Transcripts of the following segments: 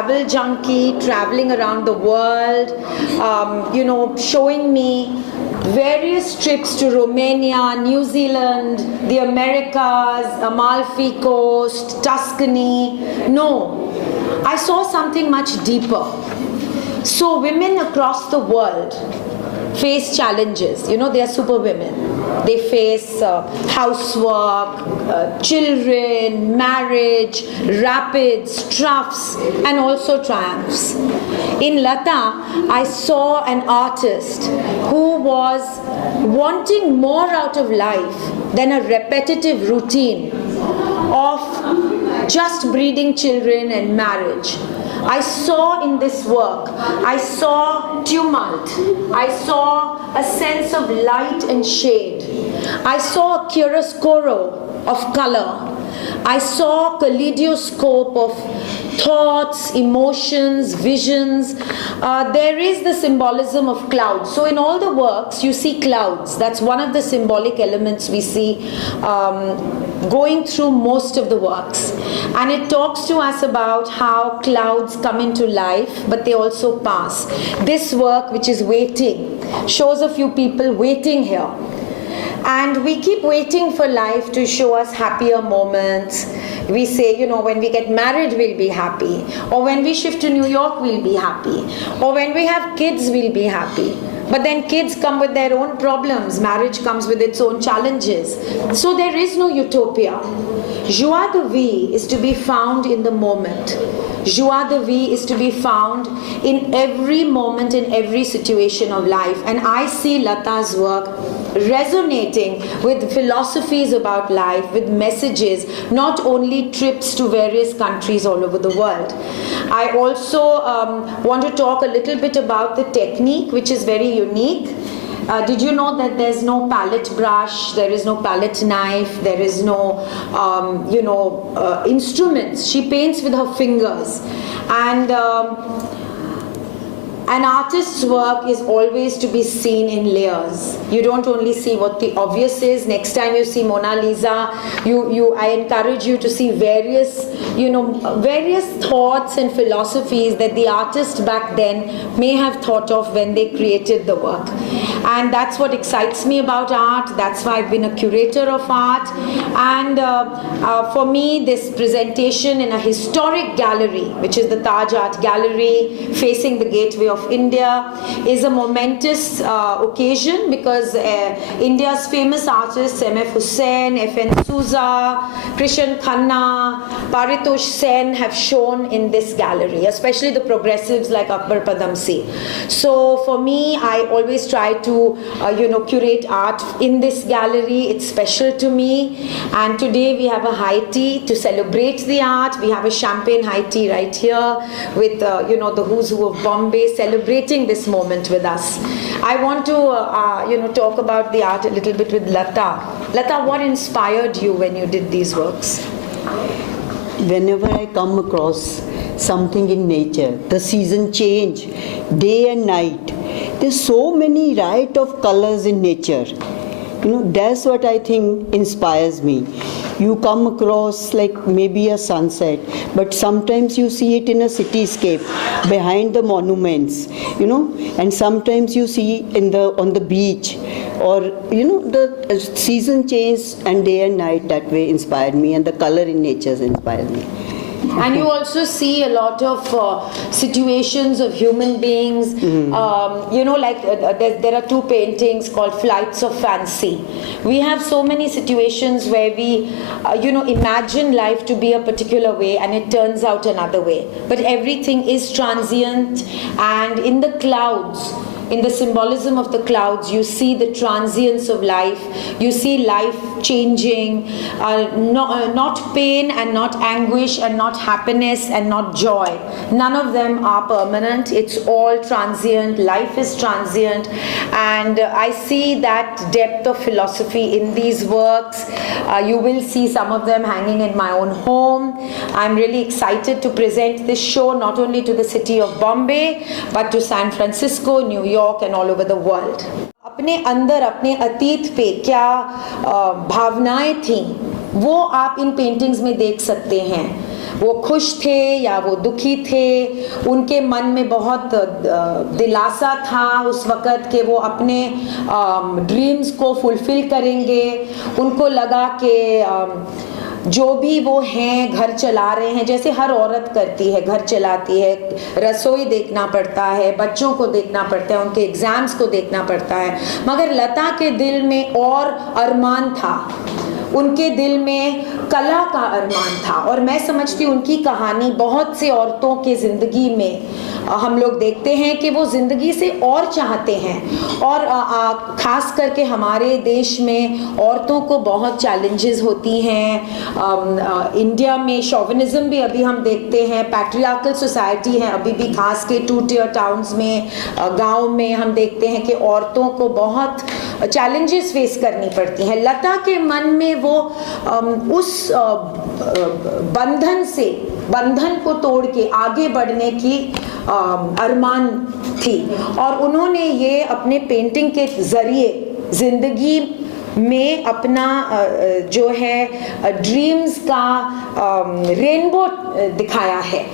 travel junkie, traveling around the world, showing me various trips to Romania, New Zealand, the Americas, Amalfi Coast, Tuscany. No, I saw something much deeper. So women across the world face challenges. They are super women. They face housework, children, marriage, rapids, troughs, and also triumphs. In Lata, I saw an artist who was wanting more out of life than a repetitive routine of just breeding children and marriage. I saw in this work, I saw tumult, I saw a sense of light and shade, I saw a chiaroscuro of color, I saw a kaleidoscope of thoughts, emotions, visions. There is the symbolism of clouds. So in all the works you see clouds. That's one of the symbolic elements we see going through most of the works. And it talks to us about how clouds come into life, but they also pass. This work, which is waiting, shows a few people waiting here. And we keep waiting for life to show us happier moments. We say, when we get married, we'll be happy. Or when we shift to New York, we'll be happy. Or when we have kids, we'll be happy. But then kids come with their own problems. Marriage comes with its own challenges. So there is no utopia. Joie de vie is to be found in the moment. Joie de vie is to be found in every moment, in every situation of life. And I see Lata's work resonating with philosophies about life, with messages, not only trips to various countries all over the world. I also want to talk a little bit about the technique, which is very unique. Did you know that there's no palette brush, there is no palette knife, there is no, instruments. She paints with her fingers. And an artist's work is always to be seen in layers. You don't only see what the obvious is. Next time you see Mona Lisa, I encourage you to see various thoughts and philosophies that the artist back then may have thought of when they created the work. And that's what excites me about art. That's why I've been a curator of art. And for me, this presentation in a historic gallery, which is the Taj Art Gallery facing the Gateway of India, is a momentous occasion because India's famous artists M.F. Hussain, F.N. Souza, Krishan Khanna, Paritosh Sen have shown in this gallery, especially the progressives like Akbar Padamsee. So for me, I always try to curate art in this gallery. It's special to me. And today we have a high tea to celebrate the art. We have a champagne high tea right here with the who's who of Bombay celebrating this moment with us. I want to talk about the art a little bit with Lata. Lata, what inspired you when you did these works? Whenever I come across something in nature, the season change, day and night, there's so many riot of colors in nature. That's what I think inspires me. You come across like maybe a sunset, but sometimes you see it in a cityscape behind the monuments, and sometimes you see on the beach, or the season change and day and night. That way inspired me, and the color in nature inspired me. And you also see a lot of situations of human beings, there are two paintings called Flights of Fancy. We have so many situations where we, imagine life to be a particular way and it turns out another way. But everything is transient, and in the clouds, in the symbolism of the clouds, you see the transience of life. You see life changing, not pain and not anguish and not happiness and not joy. None of them are permanent. It's all transient. Life is transient. And I see that depth of philosophy in these works. You will see some of them hanging in my own home. I'm really excited to present this show not only to the city of Bombay, but to San Francisco, New York, and all over the world. अपने अंदर अपने अतीत पे क्या भावनाएं थीं वो आप इन पेंटिंग्स में देख सकते हैं. वो खुश थे या वो दुखी थे, उनके मन में बहुत दिलासा था उस वक़्त कि वो अपने ड्रीम्स को फुलफ़िल करेंगे। उनको लगा कि जो भी वो हैं घर चला रहे हैं, जैसे हर औरत करती है, घर चलाती है, रसोई देखना पड़ता है, बच्चों को देखना पड़ता है, उनके एग्ज़ाम्स को देखना पड़ता है। मगर लता के दिल में और अरमान था, उनके दिल में कला का अरमान था। और मैं समझती हूँ उनकी कहानी बहुत से औरतों के ज़िंदगी में हम लोग देखते हैं कि वो ज़िंदगी से और चाहते हैं। और ख़ास करके हमारे देश में औरतों को बहुत चैलेंजेस होती हैं। इंडिया में शोविनिज़्म भी अभी हम देखते हैं, पैट्रियार्कल सोसाइटी है अभी भी, ख़ास के 2 टियर टाउन्स में, गांव में हम देखते हैं कि औरतों को बहुत चैलेंजेस फेस करनी पड़ती हैं। लता के मन में वो उस बंधन को तोड़ के आगे बढ़ने की अरमान थी, और उन्होंने ये अपने पेंटिंग के ज़रिए ज़िंदगी में अपना जो है ड्रीम्स का रेनबो दिखाया है।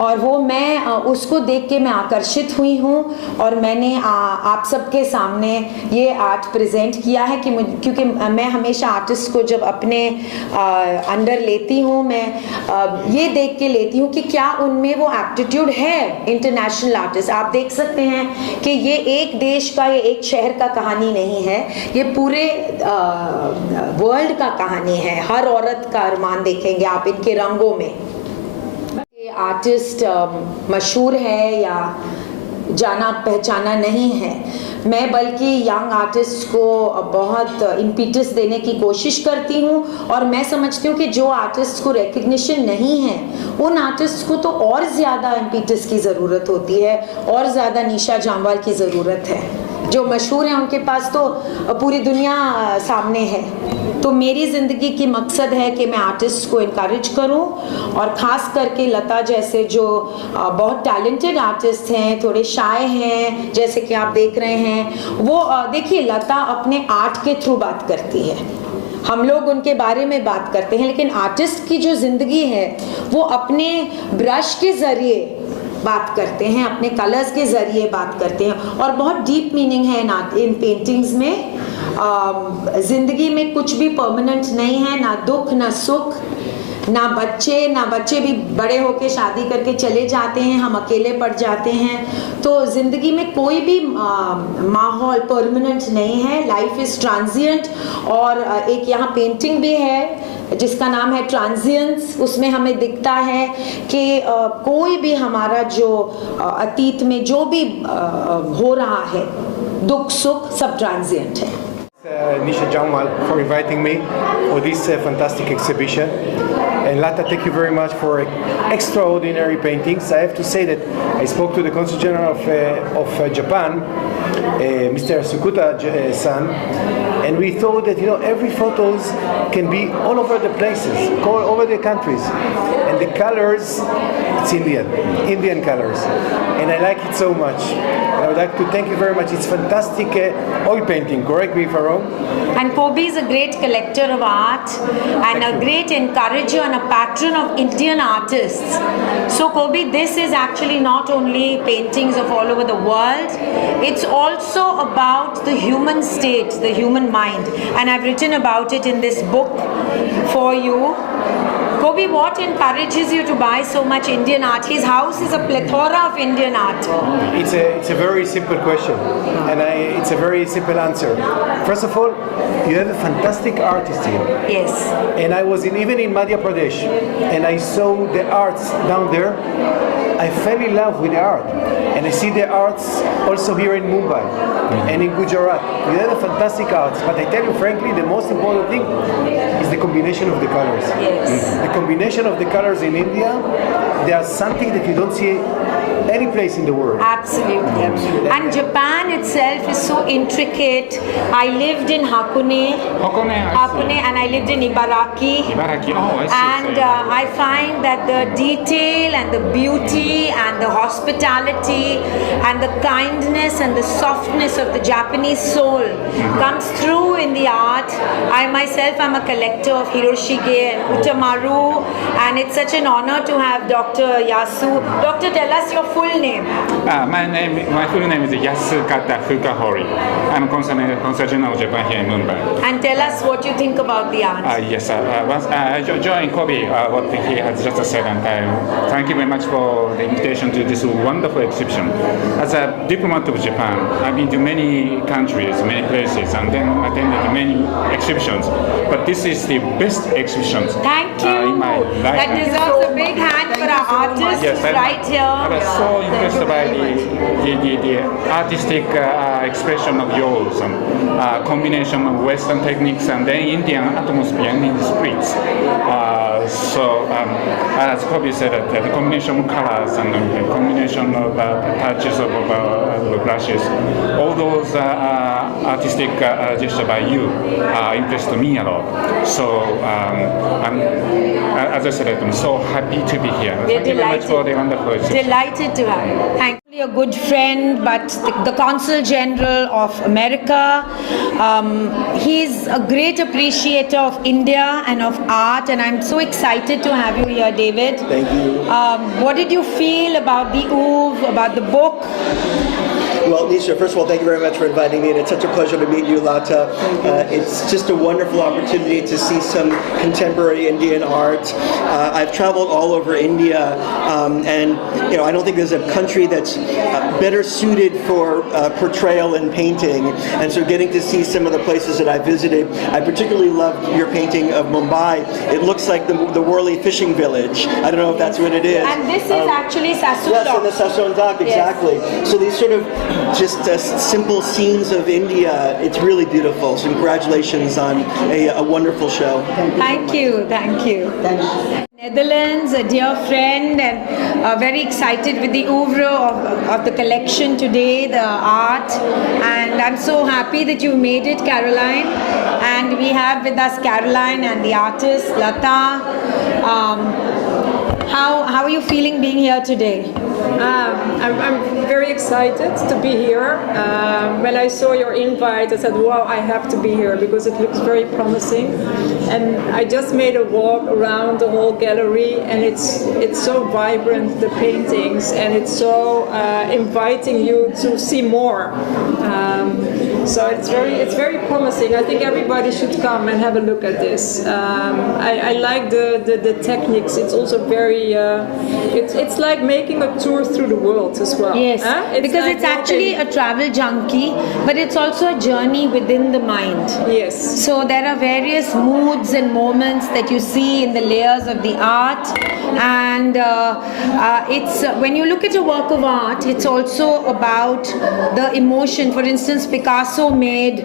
और वो मैं उसको देख के मैं आकर्षित हुई हूँ, और मैंने आप सबके सामने ये आर्ट प्रेजेंट किया है कि क्योंकि मैं हमेशा आर्टिस्ट को जब अपने अंडर लेती हूँ, मैं ये देख के लेती हूँ कि क्या उनमें वो एप्टीट्यूड है इंटरनेशनल आर्टिस्ट। आप देख सकते हैं कि ये एक देश का, ये एक शहर का कहानी नहीं है, ये पूरे वर्ल्ड का कहानी है। हर औरत का अरमान देखेंगे आप इनके रंगों में। आर्टिस्ट मशहूर है या जाना पहचाना नहीं है, मैं बल्कि यंग आर्टिस्ट को बहुत इम्पीटस देने की कोशिश करती हूँ। और मैं समझती हूँ कि जो आर्टिस्ट को रिकग्निशन नहीं है, उन आर्टिस्ट को तो और ज़्यादा इम्पीटस की ज़रूरत होती है, और ज़्यादा निशा जामवाल की ज़रूरत है। जो मशहूर हैं उनके पास तो पूरी दुनिया सामने है। तो मेरी ज़िंदगी की मकसद है कि मैं आर्टिस्ट को इनकरेज करूं, और ख़ास करके लता जैसे जो बहुत टैलेंटेड आर्टिस्ट हैं, थोड़े शाय हैं, जैसे कि आप देख रहे हैं। वो देखिए, लता अपने आर्ट के थ्रू बात करती है, हम लोग उनके बारे में बात करते हैं, लेकिन आर्टिस्ट की जो ज़िंदगी है वो अपने ब्रश के ज़रिए बात करते हैं, अपने कलर्स के ज़रिए बात करते हैं। और बहुत डीप मीनिंग है इन पेंटिंग्स में। ज़िंदगी में कुछ भी परमानेंट नहीं है, ना दुख ना सुख, ना बच्चे भी बड़े होके शादी करके चले जाते हैं, हम अकेले पड़ जाते हैं। तो ज़िंदगी में कोई भी माहौल परमानेंट नहीं है, लाइफ इज़ ट्रांजिएंट। और एक यहाँ पेंटिंग भी है जिसका नाम है ट्रांजिएंस। उसमें हमें दिखता है कि कोई भी हमारा जो अतीत में जो भी हो रहा है, दुख सुख सब ट्रांजिएंट है। Nisha JamVwal for inviting me for this fantastic exhibition. And Lata, thank you very much for extraordinary paintings. I have to say that I spoke to the Consul General of Japan, Mr. Sukuta-san, and we thought that every photos can be all over the places, all over the countries, and the colors, it's Indian colors, and I like it so much. I would like to thank you very much. It's fantastic oil painting, correct me if I'm wrong. And Kobe is a great collector of art and a great encourager and a patron of Indian artists. So Kobe, this is actually not only paintings of all over the world, it's also about the human state, the human mind. And I've written about it in this book for you. Kobe, what encourages you to buy so much Indian art? His house is a plethora of Indian art. It's a very simple question, and it's a very simple answer. First of all, you have a fantastic artist here. Yes. And I was even in Madhya Pradesh, and I saw the arts down there. I fell in love with the art, and I see the arts also here in Mumbai and in Gujarat. You have a fantastic arts, but I tell you frankly, the most important thing is the combination of the colors. Yes. The combination of the colors in India, they are something that you don't see any place in the world. Absolutely. And Japan itself is so intricate. I lived in Hakone, and I lived in Ibaraki. Ibaraki, oh, I see. And I find that the detail and the beauty and the hospitality and the kindness and the softness of the Japanese soul comes through in the art. I myself am a collector of Hiroshige and Utamaru, and it's such an honor to have Dr. Yasu. Doctor, tell us your full name. My full name is Yasukata Fukahori. I'm Consul General of Japan here in Mumbai. And tell us what you think about the art. Yes, once I joined Kobe, what he has just said, and thank you very much for the invitation to this wonderful exhibition. As a diplomat of Japan, I've been to many countries, many places, and then attended many exhibitions. But this is the best exhibition Thank you. in my life. That deserves a big hand for our artist who's right here. I was so impressed by the artistic expression of yours, and combination of Western techniques and then Indian atmosphere in the streets. As Kobe said, the combination of colors and the combination of touches of brushes, all those artistic gestures by you impressed me a lot. So, as I said, I'm so happy to be here. Thank you very much for the wonderful exhibition. Delighted to have you. Thank you. A good friend, but the Consul General of America. He's a great appreciator of India and of art, and I'm so excited to have you here, David. Thank you. What did you feel about the Oeuvre, about the book? Well, Nisha, first of all, thank you very much for inviting me, and it's such a pleasure to meet you, Lata. It's just a wonderful opportunity to see some contemporary Indian art. I've traveled all over India, and I don't think there's a country that's better suited for portrayal and painting. And so, getting to see some of the places that I visited, I particularly loved your painting of Mumbai. It looks like the Worli fishing village. I don't know if that's what it is. And this is actually Sassoon Yes, Dock. and the Sassoon Dock, exactly. Yes. So these sort of just simple scenes of India, it's really beautiful. So congratulations on a wonderful show. Thank you. Netherlands, a dear friend, and very excited with the oeuvre of the collection today, the art. And I'm so happy that you made it, Caroline. And we have with us Caroline and the artist, Lata. How are you feeling being here today? I'm very excited to be here. When I saw your invite, I said, wow, I have to be here because it looks very promising. And I just made a walk around the whole gallery, and it's so vibrant, the paintings, and it's so inviting you to see more. So it's very promising. I think everybody should come and have a look at this. I like the techniques. It's also very. It's like making a tour through the world as well. Yes, because like it's actually a travel junkie, but it's also a journey within the mind. Yes. So there are various moods and moments that you see in the layers of the art, and it's when you look at a work of art, it's also about the emotion. For instance, Picasso made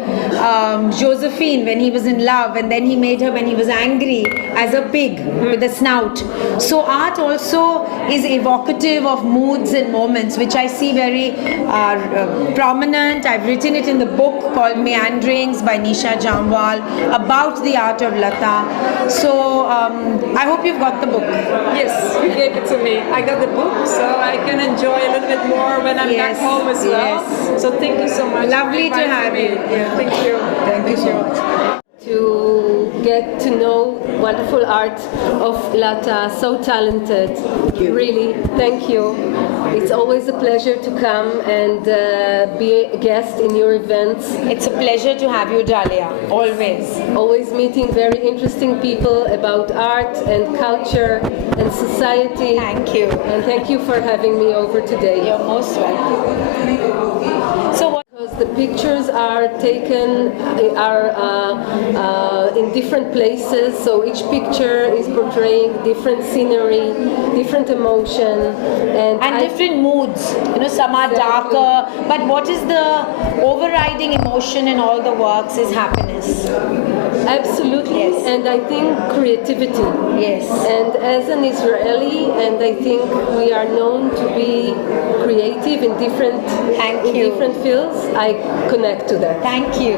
Josephine when he was in love, and then he made her when he was angry as a pig with a snout. So art also is evocative of moods and moments, which I see very prominent. I've written it in the book called Meanderings by Nisha JamVwal about the art of Lata. So I hope you've got the book. Yes, you gave it to me. I got the book, so I can enjoy a little bit more when I'm back home as well. Yes. So thank you so much. Lovely to have you. Yeah, thank you. Thank you so much. To get to know wonderful art of Lata, so talented. Really, thank you. It's always a pleasure to come and be a guest in your events. It's a pleasure to have you, Dalia. Always. Always meeting very interesting people about art and culture and society. Thank you. And thank you for having me over today. You're most welcome. So what? Because the pictures are taken in different places, so each picture is portraying different scenery, different emotion, and different moods. Some are darker, but what is the overriding emotion in all the works is happiness. Absolutely, Yes. and I think creativity. Yes. And as an Israeli, and I think we are known to be creative in different Thank you. different fields. I connect to that. Thank you.